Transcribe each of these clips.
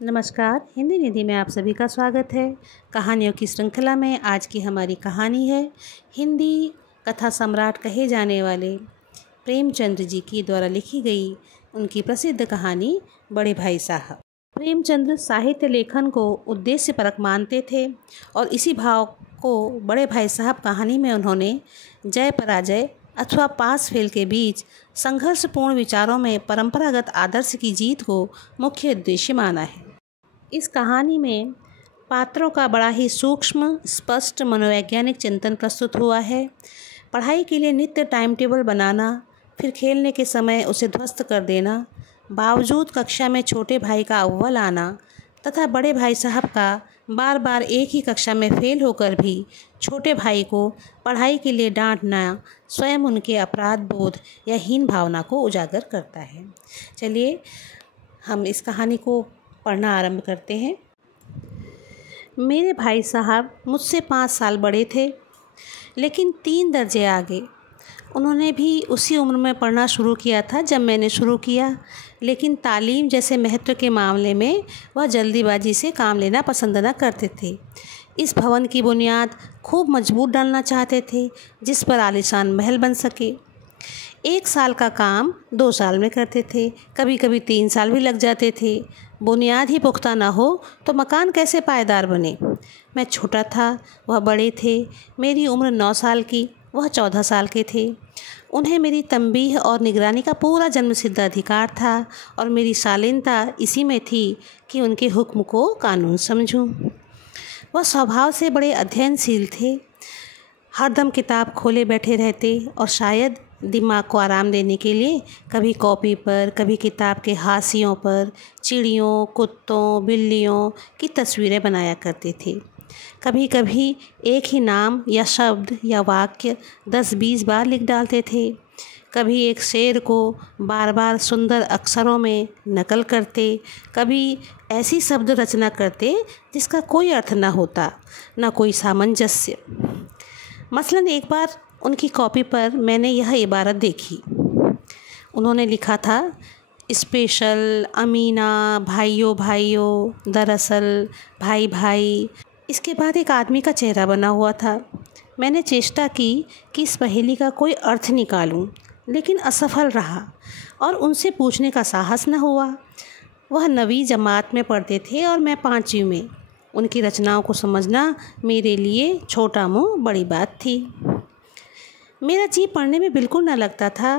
नमस्कार। हिंदी निधि में आप सभी का स्वागत है। कहानियों की श्रृंखला में आज की हमारी कहानी है हिंदी कथा सम्राट कहे जाने वाले प्रेमचंद जी की द्वारा लिखी गई उनकी प्रसिद्ध कहानी बड़े भाई साहब। प्रेमचंद साहित्य लेखन को उद्देश्यपरक मानते थे और इसी भाव को बड़े भाई साहब कहानी में उन्होंने जय पराजय अथवा पास फेल के बीच संघर्षपूर्ण विचारों में परंपरागत आदर्श की जीत को मुख्य उद्देश्य माना है। इस कहानी में पात्रों का बड़ा ही सूक्ष्म स्पष्ट मनोवैज्ञानिक चिंतन प्रस्तुत हुआ है। पढ़ाई के लिए नित्य टाइम टेबल बनाना, फिर खेलने के समय उसे ध्वस्त कर देना, बावजूद कक्षा में छोटे भाई का अव्वल आना तथा बड़े भाई साहब का बार बार एक ही कक्षा में फेल होकर भी छोटे भाई को पढ़ाई के लिए डांटना स्वयं उनके अपराध बोध या हीन भावना को उजागर करता है। चलिए हम इस कहानी को पढ़ना आरंभ करते हैं। मेरे भाई साहब मुझसे 5 साल बड़े थे, लेकिन 3 दर्जे आगे। उन्होंने भी उसी उम्र में पढ़ना शुरू किया था जब मैंने शुरू किया, लेकिन तालीम जैसे महत्व के मामले में वह जल्दीबाजी से काम लेना पसंद न करते थे। इस भवन की बुनियाद खूब मजबूत डालना चाहते थे जिस पर आलीशान महल बन सके। 1 साल का काम 2 साल में करते थे, कभी कभी 3 साल भी लग जाते थे। बुनियाद ही पुख्ता ना हो तो मकान कैसे पायदार बने। मैं छोटा था, वह बड़े थे। मेरी उम्र 9 साल की, वह 14 साल के थे। उन्हें मेरी तंबीह और निगरानी का पूरा जन्मसिद्ध अधिकार था और मेरी शालीनता इसी में थी कि उनके हुक्म को कानून समझूं। वह स्वभाव से बड़े अध्ययनशील थे, हरदम किताब खोले बैठे रहते और शायद दिमाग को आराम देने के लिए कभी कॉपी पर, कभी किताब के हाशियों पर चिड़ियों, कुत्तों, बिल्लियों की तस्वीरें बनाया करते थे। कभी कभी एक ही नाम या शब्द या वाक्य 10-20 बार लिख डालते थे। कभी एक शेर को बार बार सुंदर अक्षरों में नकल करते, कभी ऐसी शब्द रचना करते जिसका कोई अर्थ न होता, न कोई सामंजस्य। मसलन एक बार उनकी कॉपी पर मैंने यह इबारत देखी। उन्होंने लिखा था, स्पेशल, अमीना, भाइयों भाइयों, दरअसल, भाई भाई। इसके बाद एक आदमी का चेहरा बना हुआ था। मैंने चेष्टा की कि इस पहेली का कोई अर्थ निकालूं, लेकिन असफल रहा और उनसे पूछने का साहस न हुआ। वह 9वीं जमात में पढ़ते थे और मैं 5वीं में। उनकी रचनाओं को समझना मेरे लिए छोटा मुँह बड़ी बात थी। मेरा जी पढ़ने में बिल्कुल न लगता था।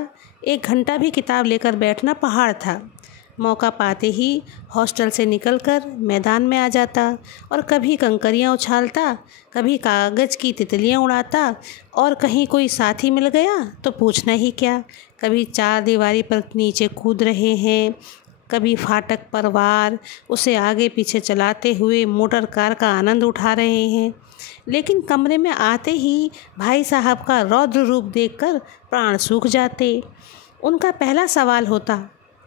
1 घंटा भी किताब लेकर बैठना पहाड़ था। मौका पाते ही हॉस्टल से निकलकर मैदान में आ जाता और कभी कंकरियाँ उछालता, कभी कागज़ की तितलियाँ उड़ाता और कहीं कोई साथी मिल गया तो पूछना ही क्या। कभी 4 दीवारी पर नीचे कूद रहे हैं, कभी फाटक पर वार उसे आगे पीछे चलाते हुए मोटर कार का आनंद उठा रहे हैं। लेकिन कमरे में आते ही भाई साहब का रौद्र रूप देखकर प्राण सूख जाते। उनका पहला सवाल होता,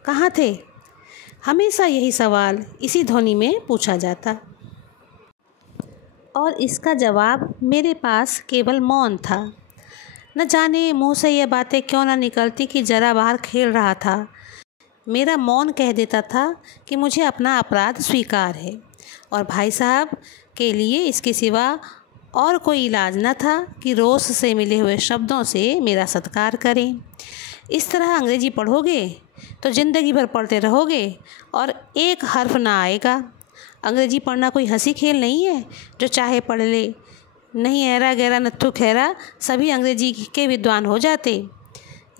कहाँ थे? हमेशा यही सवाल इसी ध्वनि में पूछा जाता और इसका जवाब मेरे पास केवल मौन था। न जाने मुँह से यह बातें क्यों न निकलती कि ज़रा बाहर खेल रहा था। मेरा मौन कह देता था कि मुझे अपना अपराध स्वीकार है और भाई साहब के लिए इसके सिवा और कोई इलाज न था कि रोष से मिले हुए शब्दों से मेरा सत्कार करें। इस तरह अंग्रेजी पढ़ोगे तो ज़िंदगी भर पढ़ते रहोगे और एक हर्फ ना आएगा। अंग्रेजी पढ़ना कोई हंसी खेल नहीं है, जो चाहे पढ़ ले। नहीं ऐरा गैरा नत्थु खैरा, सभी अंग्रेजी के विद्वान हो जाते।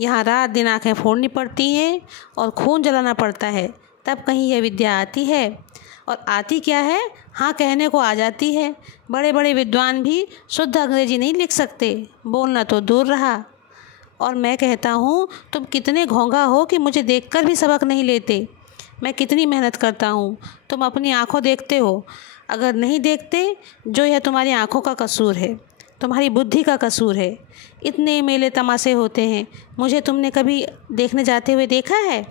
यहाँ रात दिन आँखें फोड़नी पड़ती हैं और खून जलाना पड़ता है, तब कहीं यह विद्या आती है। और आती क्या है, हाँ कहने को आ जाती है। बड़े बड़े विद्वान भी शुद्ध अंग्रेजी नहीं लिख सकते, बोलना तो दूर रहा। और मैं कहता हूँ, तुम कितने घोंघा हो कि मुझे देखकर भी सबक नहीं लेते। मैं कितनी मेहनत करता हूँ, तुम अपनी आँखों देखते हो। अगर नहीं देखते, जो यह तुम्हारी आँखों का कसूर है, तुम्हारी बुद्धि का कसूर है। इतने मेले तमाशे होते हैं, मुझे तुमने कभी देखने जाते हुए देखा है?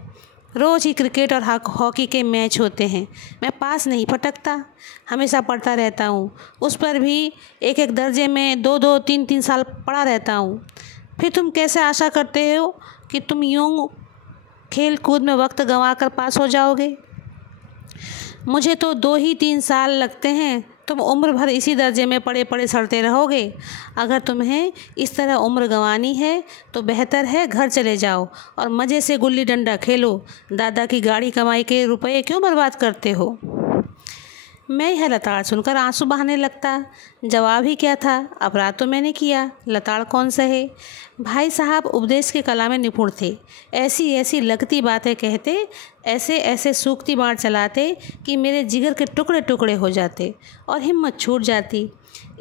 रोज़ ही क्रिकेट और हॉकी के मैच होते हैं, मैं पास नहीं फटकता, हमेशा पढ़ता रहता हूँ। उस पर भी 1-1 दर्जे में 2-2, 3-3 साल पढ़ा रहता हूँ। फिर तुम कैसे आशा करते हो कि तुम यूँ खेल कूद में वक्त गंवा कर पास हो जाओगे? मुझे तो 2 ही 3 साल लगते हैं, तुम उम्र भर इसी दर्जे में पड़े पड़े सड़ते रहोगे। अगर तुम्हें इस तरह उम्र गंवानी है तो बेहतर है घर चले जाओ और मज़े से गुल्ली डंडा खेलो। दादा की गाड़ी कमाई के रुपए क्यों बर्बाद करते हो। मैं यह लताड़ सुनकर आंसू बहाने लगता। जवाब ही क्या था, अपराध तो मैंने किया, लताड़ कौन सहे। भाई साहब उपदेश की कला में निपुण थे। ऐसी ऐसी लगती बातें कहते, ऐसे ऐसे सूखती बाण चलाते कि मेरे जिगर के टुकड़े टुकड़े हो जाते और हिम्मत छूट जाती।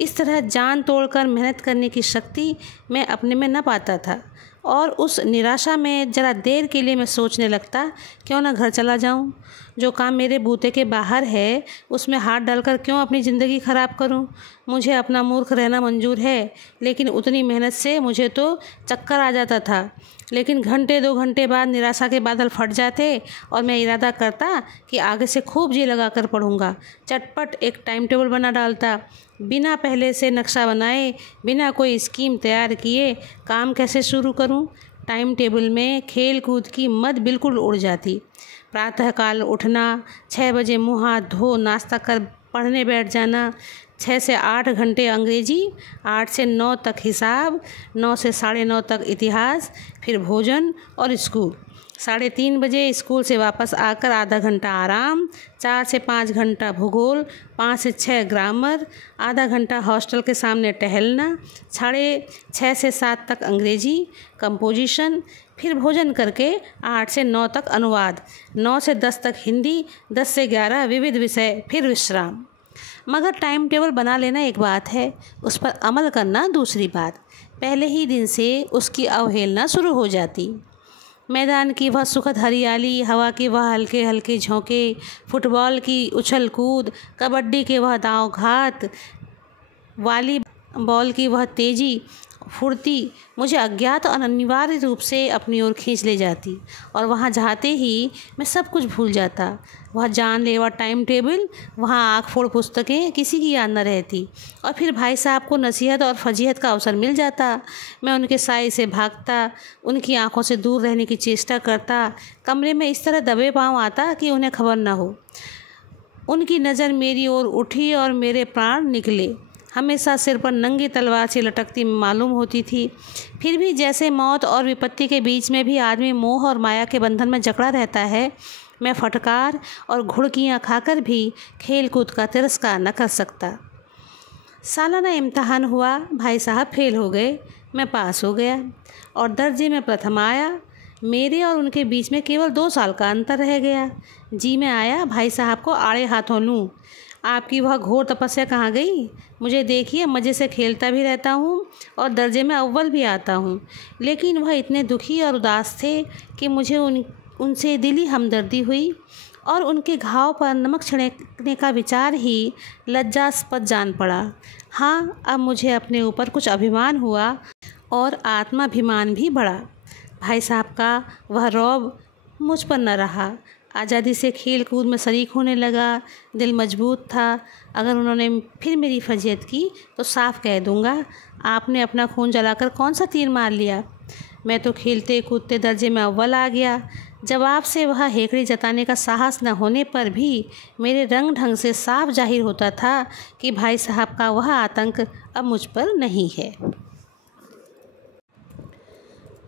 इस तरह जान तोड़कर मेहनत करने की शक्ति मैं अपने में न पाता था और उस निराशा में ज़रा देर के लिए मैं सोचने लगता, क्यों ना घर चला जाऊं। जो काम मेरे बूते के बाहर है उसमें हाथ डालकर क्यों अपनी ज़िंदगी ख़राब करूं। मुझे अपना मूर्ख रहना मंजूर है, लेकिन उतनी मेहनत से मुझे तो चक्कर आ जाता था। लेकिन घंटे 2 घंटे बाद निराशा के बादल फट जाते और मैं इरादा करता कि आगे से खूब जी लगा कर पढ़ूंगा। चटपट एक टाइम टेबल बना डालता, बिना पहले से नक्शा बनाए, बिना कोई स्कीम तैयार किए काम कैसे शुरू करूं। टाइम टेबल में खेल कूद की मद बिल्कुल उड़ जाती। प्रातःकाल उठना, 6 बजे मुँह हाथ धो नाश्ता कर पढ़ने बैठ जाना, 6 से 8 घंटे अंग्रेजी, 8 से 9 तक हिसाब, 9 से 9:30 तक इतिहास, फिर भोजन और स्कूल। 3:30 बजे स्कूल से वापस आकर आधा घंटा आराम, 4 से 5 घंटा भूगोल, 5 से 6 ग्रामर, आधा घंटा हॉस्टल के सामने टहलना, 6:30 से 7 तक अंग्रेजी कंपोजिशन, फिर भोजन करके 8 से 9 तक अनुवाद, 9 से 10 तक हिंदी, 10 से 11 विविध विषय, फिर विश्राम। मगर टाइम टेबल बना लेना एक बात है, उस पर अमल करना दूसरी बात। पहले ही दिन से उसकी अवहेलना शुरू हो जाती। मैदान की वह सुखद हरियाली, हवा के वह हल्के हल्के झोंके, फुटबॉल की उछल कूद, कबड्डी के वह दांव घात, वॉलीबॉल की वह तेज़ी फुर्ती मुझे अज्ञात और अनिवार्य रूप से अपनी ओर खींच ले जाती और वहाँ जाते ही मैं सब कुछ भूल जाता। वह जानलेवा टाइम टेबल, वहाँ आँख फोड़ पुस्तकें किसी की याद न रहती और फिर भाई साहब को नसीहत और फजीहत का अवसर मिल जाता। मैं उनके साए से भागता, उनकी आँखों से दूर रहने की चेष्टा करता, कमरे में इस तरह दबे पाँव आता कि उन्हें खबर न हो। उनकी नज़र मेरी ओर उठी और मेरे प्राण निकले। हमेशा सिर पर नंगी तलवार से लटकती मालूम होती थी। फिर भी जैसे मौत और विपत्ति के बीच में भी आदमी मोह और माया के बंधन में जकड़ा रहता है, मैं फटकार और घुड़कियाँ खाकर भी खेल कूद का तिरस्कार न कर सकता। सालाना इम्तहान हुआ, भाई साहब फेल हो गए, मैं पास हो गया और दर्जे में प्रथम आया। मेरे और उनके बीच में केवल 2 साल का अंतर रह गया। जी मैं आया भाई साहब को आड़े हाथों लूँ। आपकी वह घोर तपस्या कहाँ गई? मुझे देखिए, मज़े से खेलता भी रहता हूँ और दर्जे में अव्वल भी आता हूँ। लेकिन वह इतने दुखी और उदास थे कि मुझे उनसे दिली हमदर्दी हुई और उनके घाव पर नमक छिड़कने का विचार ही लज्जास्पद जान पड़ा। हाँ, अब मुझे अपने ऊपर कुछ अभिमान हुआ और आत्माभिमान भी बढ़ा। भाई साहब का वह रौब मुझ पर न रहा। आज़ादी से खेल कूद में शरीक होने लगा। दिल मजबूत था। अगर उन्होंने फिर मेरी फजीहत की तो साफ कह दूँगा, आपने अपना खून जलाकर कौन सा तीर मार लिया। मैं तो खेलते कूदते दर्जे में अव्वल आ गया। जवाब से वह हेकड़ी जताने का साहस न होने पर भी मेरे रंग ढंग से साफ जाहिर होता था कि भाई साहब का वह आतंक अब मुझ पर नहीं है।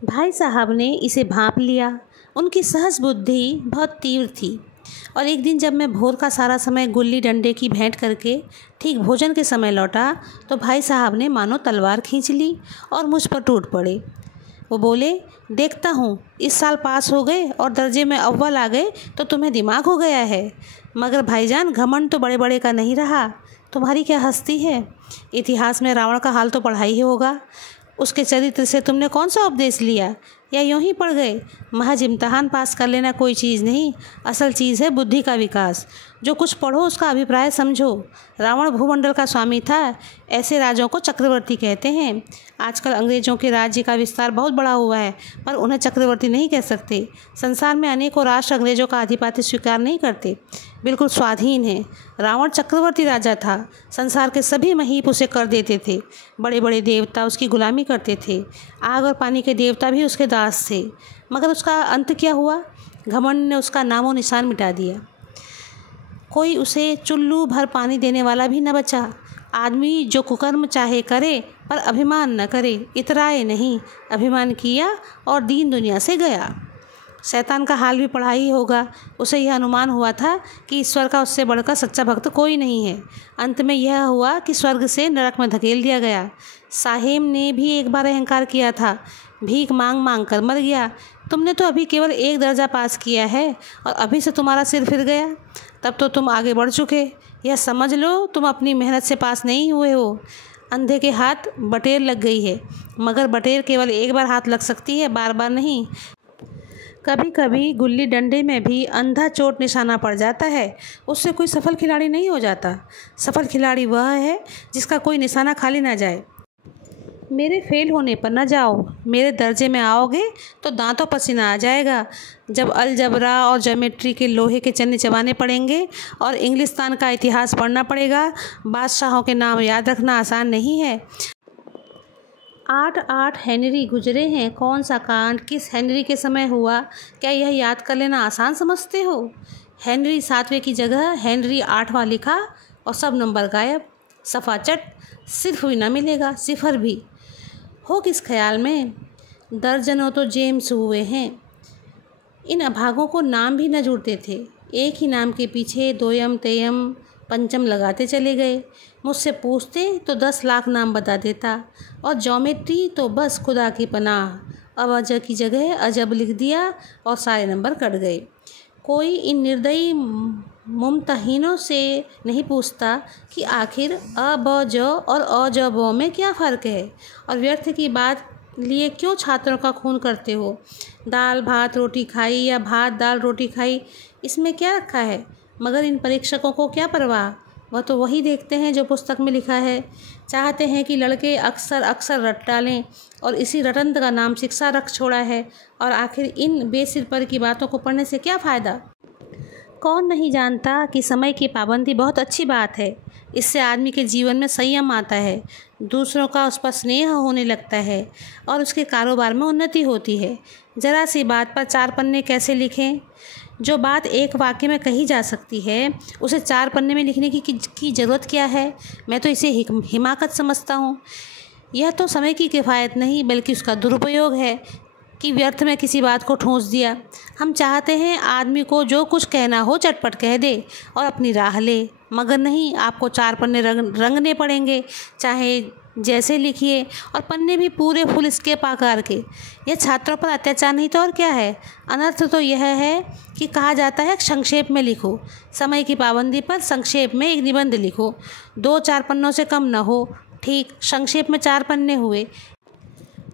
भाई साहब ने इसे भांप लिया। उनकी सहज बुद्धि बहुत तीव्र थी और एक दिन जब मैं भोर का सारा समय गुल्ली डंडे की भेंट करके ठीक भोजन के समय लौटा तो भाई साहब ने मानो तलवार खींच ली और मुझ पर टूट पड़े। वो बोले, देखता हूँ इस साल पास हो गए और दर्जे में अव्वल आ गए तो तुम्हें दिमाग हो गया है। मगर भाईजान, घमंड तो बड़े बड़े का नहीं रहा। तुम्हारी क्या हस्ती है। इतिहास में रावण का हाल तो पढ़ा ही होगा। उसके चरित्र से तुमने कौन सा उपदेश लिया या यूं ही पढ़ गए। महज इम्तहान पास कर लेना कोई चीज़ नहीं, असल चीज़ है बुद्धि का विकास। जो कुछ पढ़ो उसका अभिप्राय समझो। रावण भूमंडल का स्वामी था। ऐसे राजाओं को चक्रवर्ती कहते हैं। आजकल अंग्रेज़ों के राज्य का विस्तार बहुत बड़ा हुआ है, पर उन्हें चक्रवर्ती नहीं कह सकते। संसार में अनेकों राष्ट्र अंग्रेज़ों का आधिपत्य स्वीकार नहीं करते, बिल्कुल स्वाधीन है। रावण चक्रवर्ती राजा था। संसार के सभी महीप उसे कर देते थे। बड़े बड़े देवता उसकी गुलामी करते थे। आग और पानी के देवता भी उसके दास थे। मगर उसका अंत क्या हुआ? घमंड ने उसका नामो निशान मिटा दिया। कोई उसे चुल्लू भर पानी देने वाला भी न बचा। आदमी जो कुकर्म चाहे करे पर अभिमान न करे, इतराए नहीं। अभिमान किया और दीन दुनिया से गया। शैतान का हाल भी पढ़ा ही होगा। उसे यह अनुमान हुआ था कि ईश्वर का उससे बढ़कर सच्चा भक्त कोई नहीं है। अंत में यह हुआ कि स्वर्ग से नरक में धकेल दिया गया। साहेम ने भी एक बार अहंकार किया था, भीख मांग मांग कर मर गया। तुमने तो अभी केवल 1 दर्जा पास किया है और अभी से तुम्हारा सिर फिर गया। तब तो तुम आगे बढ़ चुके। यह समझ लो तुम अपनी मेहनत से पास नहीं हुए हो। अंधे के हाथ बटेर लग गई है, मगर बटेर केवल एक बार हाथ लग सकती है, बार बार नहीं। कभी कभी गुल्ली डंडे में भी अंधा चोट निशाना पड़ जाता है, उससे कोई सफल खिलाड़ी नहीं हो जाता। सफल खिलाड़ी वह है जिसका कोई निशाना खाली ना जाए। मेरे फेल होने पर न जाओ, मेरे दर्जे में आओगे तो दांतों पसीना आ जाएगा। जब अलजबरा और ज्योमेट्री के लोहे के चने चबाने पड़ेंगे और इंग्लिस्तान का इतिहास पढ़ना पड़ेगा। बादशाहों के नाम याद रखना आसान नहीं है। 8 हेनरी गुजरे हैं, कौन सा कांड किस हेनरी के समय हुआ, क्या यह याद कर लेना आसान समझते हो? हेनरी 7वें की जगह हेनरी 8वां लिखा और सब नंबर गायब। सफाचट, सिर्फ भी ना मिलेगा, सिफर भी। हो किस ख्याल में? दर्जनों तो जेम्स हुए हैं। इन अभागों को नाम भी न जुड़ते थे। एक ही नाम के पीछे दोयम तेयम पंचम लगाते चले गए। मुझसे पूछते तो 10 लाख नाम बता देता। और ज्योमेट्री तो बस खुदा की पनाह। अब अजब की जगह अजब लिख दिया और सारे नंबर कट गए। कोई इन निर्दयी मुमतहिनों से नहीं पूछता कि आखिर अ ब ज और अ ज ब में क्या फ़र्क है, और व्यर्थ की बात लिए क्यों छात्रों का खून करते हो। दाल भात रोटी खाई या भात दाल रोटी खाई, इसमें क्या रखा है? मगर इन परीक्षकों को क्या परवाह, वह तो वही देखते हैं जो पुस्तक में लिखा है। चाहते हैं कि लड़के अक्सर अक्सर रट डालें, और इसी रटंत का नाम शिक्षा रख छोड़ा है। और आखिर इन बेसिर पर की बातों को पढ़ने से क्या फ़ायदा? कौन नहीं जानता कि समय की पाबंदी बहुत अच्छी बात है। इससे आदमी के जीवन में संयम आता है, दूसरों का उस पर स्नेह होने लगता है और उसके कारोबार में उन्नति होती है। ज़रा सी बात पर 4 पन्ने कैसे लिखें? जो बात एक वाक्य में कही जा सकती है उसे 4 पन्ने में लिखने की ज़रूरत क्या है? मैं तो इसे हिमाकत समझता हूँ। यह तो समय की किफ़ायत नहीं बल्कि उसका दुरुपयोग है कि व्यर्थ में किसी बात को ठूंस दिया। हम चाहते हैं आदमी को जो कुछ कहना हो चटपट कह दे और अपनी राह ले, मगर नहीं, आपको 4 पन्ने रंगने पड़ेंगे, चाहे जैसे लिखिए, और पन्ने भी पूरे फुल स्केप आकार के। यह छात्रों पर अत्याचार नहीं तो और क्या है? अनर्थ तो यह है कि कहा जाता है संक्षेप में लिखो। समय की पाबंदी पर संक्षेप में एक निबंध लिखो, 2-4 पन्नों से कम न हो। ठीक, संक्षेप में 4 पन्ने हुए,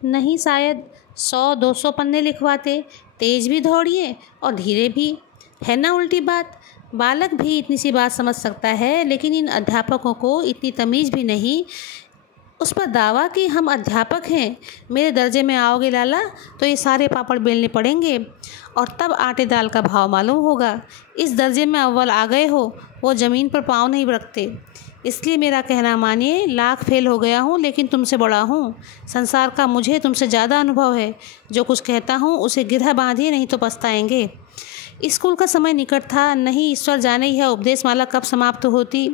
नहीं शायद 100-200 पन्ने लिखवाते। तेज भी दौड़िए और धीरे भी, है ना उल्टी बात? बालक भी इतनी सी बात समझ सकता है, लेकिन इन अध्यापकों को इतनी तमीज़ भी नहीं। उस पर दावा कि हम अध्यापक हैं, मेरे दर्जे में आओगे लाला तो ये सारे पापड़ बेलने पड़ेंगे, और तब आटे दाल का भाव मालूम होगा। इस दर्जे में अव्वल आ गए हो, वो ज़मीन पर पाँव नहीं रखते। इसलिए मेरा कहना मानिए, लाख फेल हो गया हूँ लेकिन तुमसे बड़ा हूँ। संसार का मुझे तुमसे ज़्यादा अनुभव है। जो कुछ कहता हूँ उसे गिरह बांधिए, नहीं तो पछताएंगे। स्कूल का समय निकट था, नहीं ईश्वर जाने यह उपदेश माला कब समाप्त होती।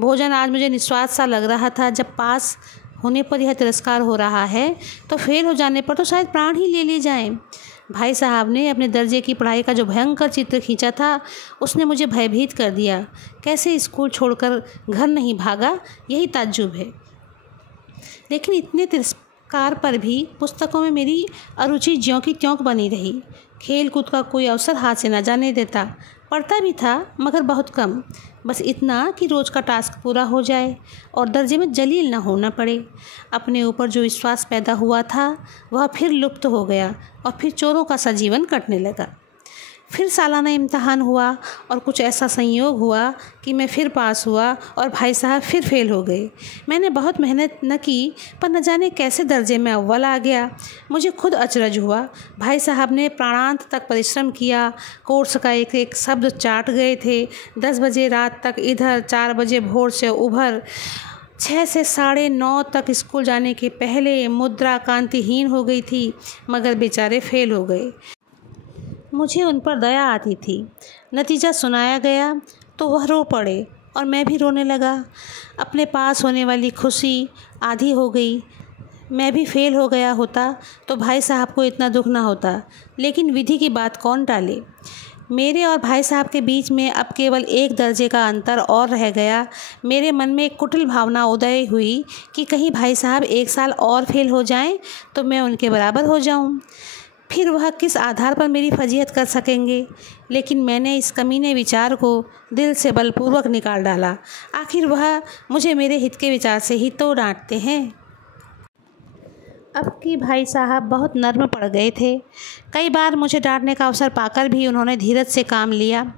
भोजन आज मुझे निस्वाद सा लग रहा था। जब पास होने पर यह तिरस्कार हो रहा है तो फेल हो जाने पर तो शायद प्राण ही ले लिए जाएं। भाई साहब ने अपने दर्जे की पढ़ाई का जो भयंकर चित्र खींचा था, उसने मुझे भयभीत कर दिया। कैसे स्कूल छोड़कर घर नहीं भागा, यही ताज्जुब है। लेकिन इतने तिरस्कार पर भी पुस्तकों में मेरी अरुचि ज्यों की त्यों बनी रही। खेल कूद का कोई अवसर हाथ से न जाने देता। पढ़ता भी था मगर बहुत कम, बस इतना कि रोज़ का टास्क पूरा हो जाए और दर्जे में जलील न होना पड़े। अपने ऊपर जो विश्वास पैदा हुआ था वह फिर लुप्त हो गया और फिर चोरों का सा जीवन कटने लगा। फिर सालाना इम्तहान हुआ और कुछ ऐसा संयोग हुआ कि मैं फिर पास हुआ और भाई साहब फिर फेल हो गए। मैंने बहुत मेहनत न की पर न जाने कैसे दर्जे में अव्वल आ गया। मुझे खुद अचरज हुआ। भाई साहब ने प्राणांत तक परिश्रम किया, कोर्स का एक एक शब्द चाट गए थे। 10 बजे रात तक इधर, 4 बजे भोर से उभर, 6 से 9:30 तक स्कूल जाने के पहले मुद्रा कांतिहीन हो गई थी, मगर बेचारे फेल हो गए। मुझे उन पर दया आती थी। नतीजा सुनाया गया तो वह रो पड़े और मैं भी रोने लगा। अपने पास होने वाली खुशी आधी हो गई। मैं भी फेल हो गया होता तो भाई साहब को इतना दुख ना होता, लेकिन विधि की बात कौन टाले। मेरे और भाई साहब के बीच में अब केवल 1 दर्जे का अंतर और रह गया। मेरे मन में एक कुटिल भावना उदय हुई कि कहीं भाई साहब 1 साल और फेल हो जाएं तो मैं उनके बराबर हो जाऊं। फिर वह किस आधार पर मेरी फजीहत कर सकेंगे। लेकिन मैंने इस कमीने विचार को दिल से बलपूर्वक निकाल डाला। आखिर वह मुझे मेरे हित के विचार से ही तो डांटते हैं। अब की भाई साहब बहुत नर्म पड़ गए थे। कई बार मुझे डांटने का अवसर पाकर भी उन्होंने धीरज से काम लिया।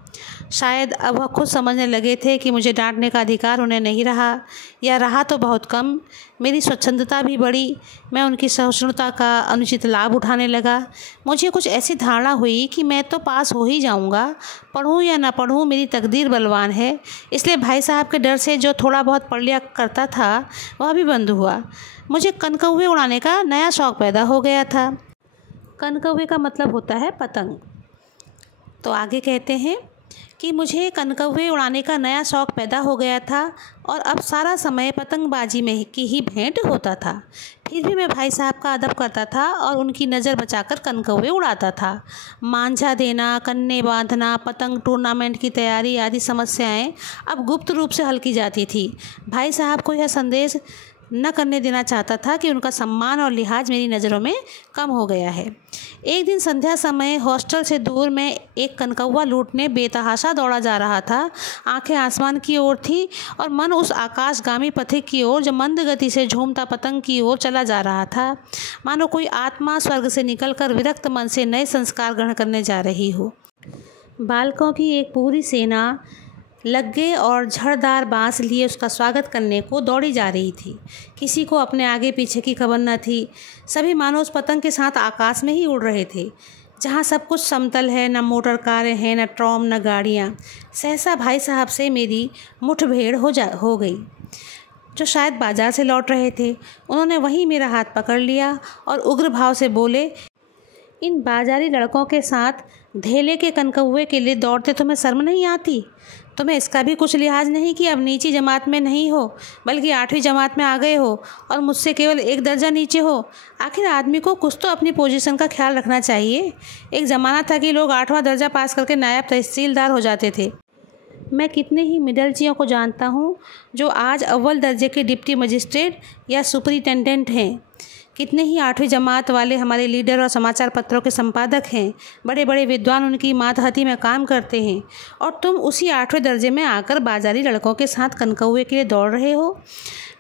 शायद अब वह खुद समझने लगे थे कि मुझे डांटने का अधिकार उन्हें नहीं रहा, या रहा तो बहुत कम। मेरी स्वच्छंदता भी बढ़ी। मैं उनकी सहिष्णुता का अनुचित लाभ उठाने लगा। मुझे कुछ ऐसी धारणा हुई कि मैं तो पास हो ही जाऊंगा, पढ़ूं या ना पढ़ूं मेरी तकदीर बलवान है। इसलिए भाई साहब के डर से जो थोड़ा बहुत पढ़ लिया करता था वह भी बंद हुआ। मुझे कनकौवे उड़ाने का नया शौक़ पैदा हो गया था। कनकौवे का मतलब होता है पतंग। तो आगे कहते हैं कि मुझे कनकौवे उड़ाने का नया शौक़ पैदा हो गया था और अब सारा समय पतंगबाजी में की ही भेंट होता था। फिर भी मैं भाई साहब का अदब करता था और उनकी नज़र बचाकर कनकौवे उड़ाता था। मांझा देना, कन्ने बांधना, पतंग टूर्नामेंट की तैयारी आदि समस्याएं अब गुप्त रूप से हल की जाती थी। भाई साहब को यह संदेश न करने देना चाहता था कि उनका सम्मान और लिहाज मेरी नज़रों में कम हो गया है। एक दिन संध्या समय हॉस्टल से दूर में एक कनकौवा लूटने बेतहाशा दौड़ा जा रहा था। आंखें आसमान की ओर थी और मन उस आकाशगामी पथिक की ओर जो मंद गति से झूमता पतंग की ओर चला जा रहा था, मानो कोई आत्मा स्वर्ग से निकलकर विरक्त मन से नए संस्कार ग्रहण करने जा रही हो। बालकों की एक पूरी सेना लग्गे और झड़दार बांस लिए उसका स्वागत करने को दौड़ी जा रही थी। किसी को अपने आगे पीछे की खबर न थी। सभी मानो उस पतंग के साथ आकाश में ही उड़ रहे थे, जहाँ सब कुछ समतल है, न मोटर कारें हैं, न ट्रॉम, न गाड़ियाँ। सहसा भाई साहब से मेरी मुठभेड़ हो गई, जो शायद बाजार से लौट रहे थे। उन्होंने वहीं मेरा हाथ पकड़ लिया और उग्र भाव से बोले, इन बाजारी लड़कों के साथ धेले के कनकौवे के लिए दौड़ते तुम्हें शर्म नहीं आती? तुम्हें इसका भी कुछ लिहाज नहीं कि अब नीची जमात में नहीं हो बल्कि 8वीं जमात में आ गए हो और मुझसे केवल 1 दर्जा नीचे हो। आखिर आदमी को कुछ तो अपनी पोजीशन का ख्याल रखना चाहिए। एक ज़माना था कि लोग 8वां दर्जा पास करके नायब तहसीलदार हो जाते थे। मैं कितने ही मिडलचियों को जानता हूँ जो आज अव्वल दर्जे के डिप्टी मजिस्ट्रेट या सुपरिटेंडेंट हैं। कितने ही 8वीं जमात वाले हमारे लीडर और समाचार पत्रों के संपादक हैं। बड़े बड़े विद्वान उनकी मातहती में काम करते हैं और तुम उसी 8वें दर्जे में आकर बाजारी लड़कों के साथ कनकौवे के लिए दौड़ रहे हो।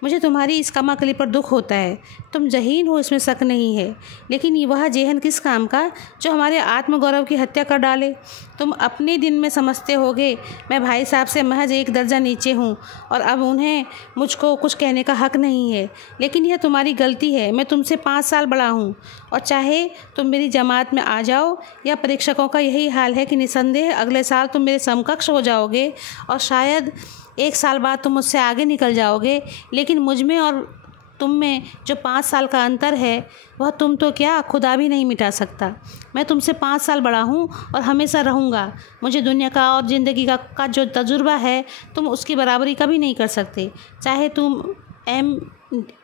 मुझे तुम्हारी इस कमाकली पर दुख होता है। तुम जहीन हो, इसमें शक नहीं है, लेकिन वह जेहन किस काम का जो हमारे आत्मगौरव की हत्या कर डाले। तुम अपने दिन में समझते होगे मैं भाई साहब से महज 1 दर्जा नीचे हूँ और अब उन्हें मुझको कुछ कहने का हक नहीं है, लेकिन यह तुम्हारी गलती है। मैं तुमसे 5 साल बड़ा हूँ और चाहे तुम मेरी जमात में आ जाओ या परीक्षकों का यही हाल है कि निसंदेह अगले साल तुम मेरे समकक्ष हो जाओगे और शायद 1 साल बाद तुम मुझसे आगे निकल जाओगे, लेकिन मुझ में और तुम में जो 5 साल का अंतर है वह तुम तो क्या खुदा भी नहीं मिटा सकता। मैं तुमसे 5 साल बड़ा हूँ और हमेशा रहूँगा। मुझे दुनिया का और ज़िंदगी का जो तजुर्बा है तुम उसकी बराबरी कभी नहीं कर सकते, चाहे तुम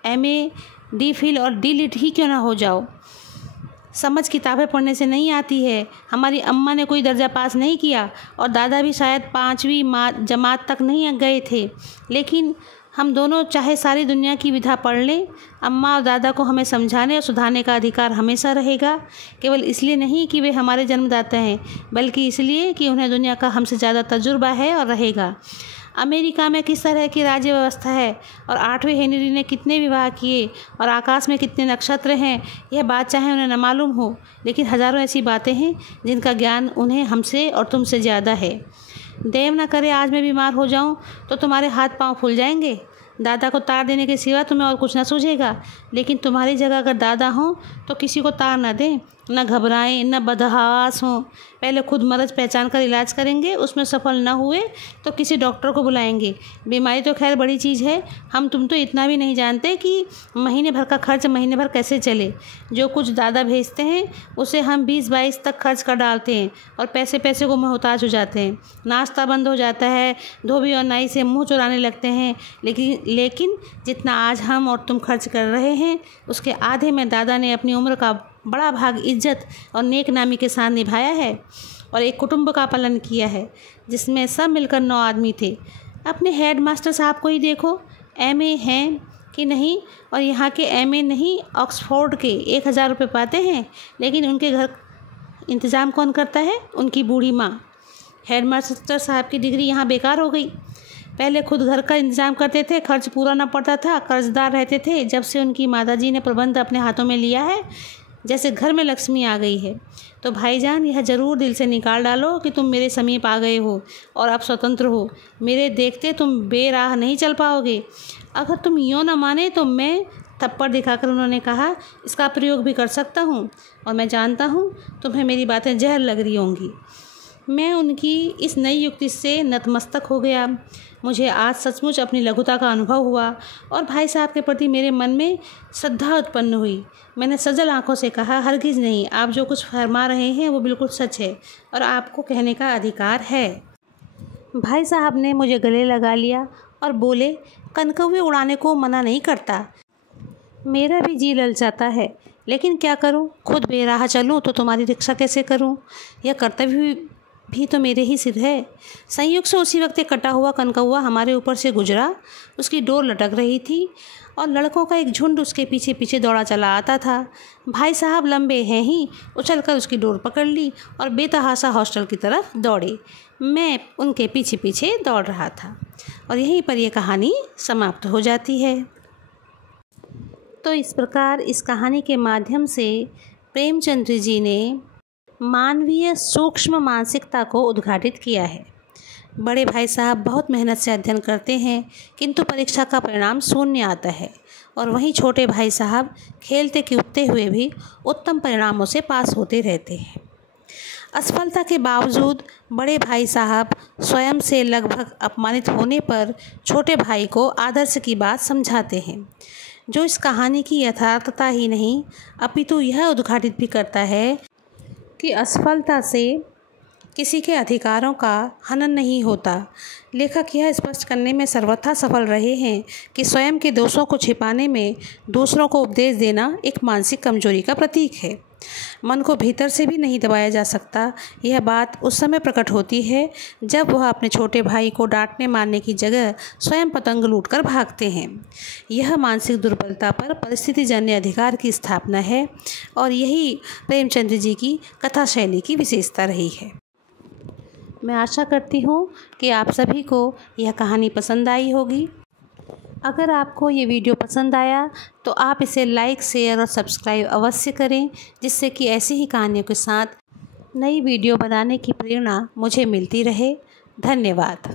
MA, DPhil और D.Litt ही क्यों ना हो जाओ। समझ किताबें पढ़ने से नहीं आती है। हमारी अम्मा ने कोई दर्जा पास नहीं किया और दादा भी शायद 5वीं जमात तक नहीं गए थे, लेकिन हम दोनों चाहे सारी दुनिया की विधा पढ़ लें, अम्मा और दादा को हमें समझाने और सुधारने का अधिकार हमेशा रहेगा। केवल इसलिए नहीं कि वे हमारे जन्मदाता हैं, बल्कि इसलिए कि उन्हें दुनिया का हमसे ज़्यादा तजुर्बा है और रहेगा। अमेरिका में किस तरह की राज्य व्यवस्था है और 8वें हेनरी ने कितने विवाह किए और आकाश में कितने नक्षत्र हैं, यह बात चाहे उन्हें न मालूम हो, लेकिन हज़ारों ऐसी बातें हैं जिनका ज्ञान उन्हें हमसे और तुमसे ज़्यादा है। देव न करे आज मैं बीमार हो जाऊं तो तुम्हारे हाथ पांव फूल जाएंगे। दादा को तार देने के सिवा तुम्हें और कुछ न सूझेगा, लेकिन तुम्हारी जगह अगर दादा हों तो किसी को तार न दें, न घबराएं, न बदहवास हों। पहले खुद मर्ज़ पहचान कर इलाज करेंगे, उसमें सफल न हुए तो किसी डॉक्टर को बुलाएंगे। बीमारी तो खैर बड़ी चीज़ है, तुम तो इतना भी नहीं जानते कि महीने भर का खर्च महीने भर कैसे चले। जो कुछ दादा भेजते हैं उसे हम 20-22 तक खर्च कर डालते हैं और पैसे पैसे को मोहताज हो जाते हैं। नाश्ता बंद हो जाता है, धोबी और नाई से मुँह चुराने लगते हैं। लेकिन जितना आज हम और तुम खर्च कर रहे हैं उसके आधे में दादा ने अपनी उम्र का बड़ा भाग इज्जत और नेक नामी के साथ निभाया है और एक कुटुंब का पालन किया है जिसमें सब मिलकर 9 आदमी थे। अपने हेड मास्टर साहब को ही देखो, एमए हैं कि नहीं, और यहाँ के एमए नहीं ऑक्सफोर्ड के 1000 रुपये पाते हैं, लेकिन उनके घर इंतज़ाम कौन करता है? उनकी बूढ़ी माँ। हेड मास्टर साहब की डिग्री यहाँ बेकार हो गई। पहले खुद घर का इंतज़ाम करते थे, खर्च पूरा ना पड़ता था, कर्जदार रहते थे। जब से उनकी माताजी ने प्रबंध अपने हाथों में लिया है, जैसे घर में लक्ष्मी आ गई है। तो भाईजान, यह ज़रूर दिल से निकाल डालो कि तुम मेरे समीप आ गए हो और अब स्वतंत्र हो। मेरे देखते तुम बेराह नहीं चल पाओगे। अगर तुम यूँ न माने तो मैं, थप्पड़ दिखाकर उन्होंने कहा, इसका प्रयोग भी कर सकता हूँ और मैं जानता हूँ तुम्हें मेरी बातें जहर लग रही होंगी। मैं उनकी इस नई युक्ति से नतमस्तक हो गया। मुझे आज सचमुच अपनी लघुता का अनुभव हुआ और भाई साहब के प्रति मेरे मन में श्रद्धा उत्पन्न हुई। मैंने सजल आंखों से कहा, हरगिज़ नहीं, आप जो कुछ फरमा रहे हैं वो बिल्कुल सच है और आपको कहने का अधिकार है। भाई साहब ने मुझे गले लगा लिया और बोले, कनकौवे उड़ाने को मना नहीं करता, मेरा भी जी ललचाता है, लेकिन क्या करूं? खुद बेराह चलूं तो तुम्हारी रक्षा कैसे करूं? यह कर्तव्य भी तो मेरे ही सिर है। संयोग से उसी वक्त एक कटा हुआ कनकौवा हमारे ऊपर से गुजरा। उसकी डोर लटक रही थी और लड़कों का एक झुंड उसके पीछे पीछे दौड़ा चला आता था। भाई साहब लंबे हैं ही, उछलकर उसकी डोर पकड़ ली और बेतहासा हॉस्टल की तरफ दौड़े। मैं उनके पीछे पीछे दौड़ रहा था और यहीं पर यह कहानी समाप्त हो जाती है। तो इस प्रकार इस कहानी के माध्यम से प्रेमचंद्र जी ने मानवीय सूक्ष्म मानसिकता को उद्घाटित किया है। बड़े भाई साहब बहुत मेहनत से अध्ययन करते हैं, किंतु परीक्षा का परिणाम शून्य आता है, और वहीं छोटे भाई साहब खेलते कूदते हुए भी उत्तम परिणामों से पास होते रहते हैं। असफलता के बावजूद बड़े भाई साहब स्वयं से लगभग अपमानित होने पर छोटे भाई को आदर्श की बात समझाते हैं, जो इस कहानी की यथार्थता ही नहीं अपितु यह उद्घाटित भी करता है कि असफलता से किसी के अधिकारों का हनन नहीं होता। लेखक यह स्पष्ट करने में सर्वथा सफल रहे हैं कि स्वयं के दोषों को छिपाने में दूसरों को उपदेश देना एक मानसिक कमजोरी का प्रतीक है। मन को भीतर से भी नहीं दबाया जा सकता। यह बात उस समय प्रकट होती है जब वह अपने छोटे भाई को डांटने मारने की जगह स्वयं पतंग लूटकर भागते हैं। यह मानसिक दुर्बलता पर परिस्थितिजन्य अधिकार की स्थापना है और यही प्रेमचंद्र जी की कथा शैली की विशेषता रही है। मैं आशा करती हूँ कि आप सभी को यह कहानी पसंद आई होगी। अगर आपको ये वीडियो पसंद आया तो आप इसे लाइक, शेयर और सब्सक्राइब अवश्य करें, जिससे कि ऐसी ही कहानियों के साथ नई वीडियो बनाने की प्रेरणा मुझे मिलती रहे। धन्यवाद।